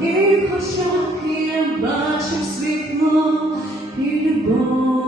Тих очах я бачив світло і любов.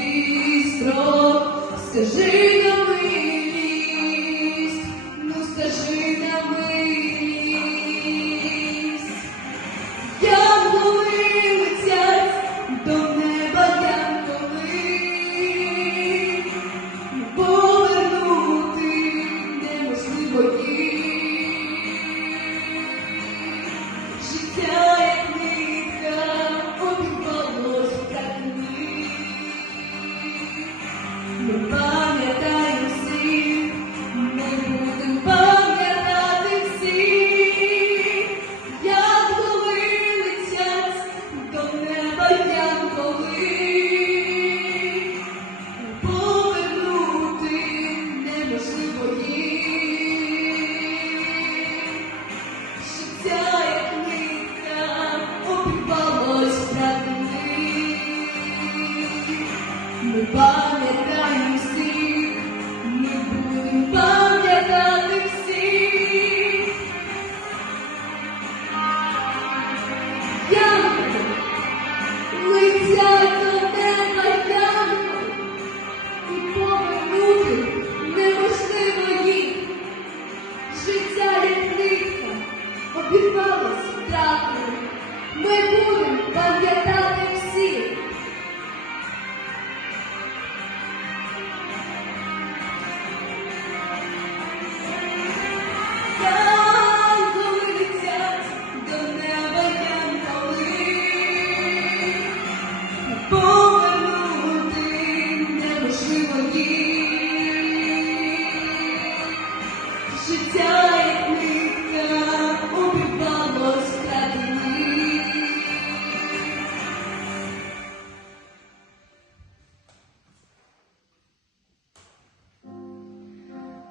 Скажи на милість, ну скажи на милість, я милість. Ми пам'ятаємо всіх, ми будемо пам'ятати всіх. Янко, лиця до неба янко, і повернути неможливо. Життя як нитка обірвалося. Ми будемо пам'ятати.